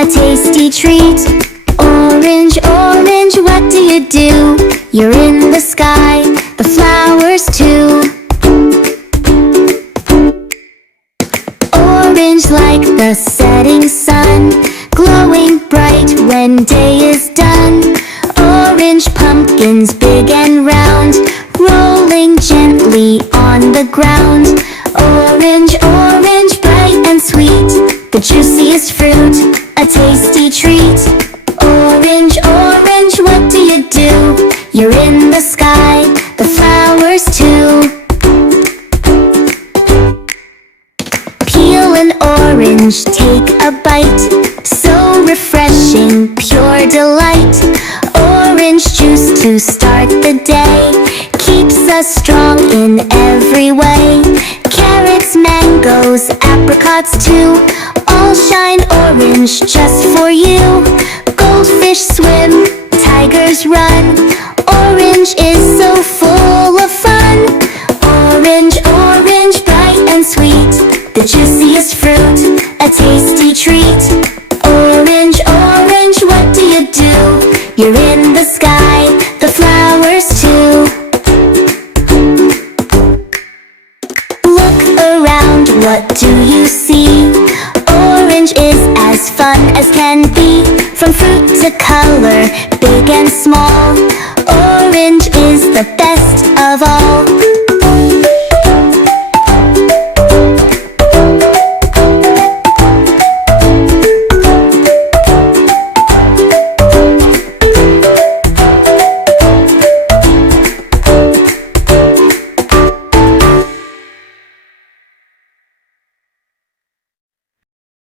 a tasty treat. Orange, orange, what do you do? You're in the sky, the flowers too. Orange like the setting sun, glowing bright when day is done. Orange pumpkins big and round, rolling gently on the ground. Orange, orange, bright and sweet, the juiciest fruit, a tasty treat. Orange, orange, what do you do? You're in the sky, the flowers too. Peel an orange, take a bite, so refreshing, pure delight. Orange juice to start the day, keeps us strong in every way. Carrots, mangoes, apricots too, all shine orange just for you. Goldfish swim, tigers run, orange is so full of fun. Orange, orange, bright and sweet, the juiciest fruit, a tasty treat. Orange, orange, what do you do? You're in the sky, the flowers too. Look around, what do you see? Orange is as fun as can be, from fruit to color, big and small. Orange is the best of all.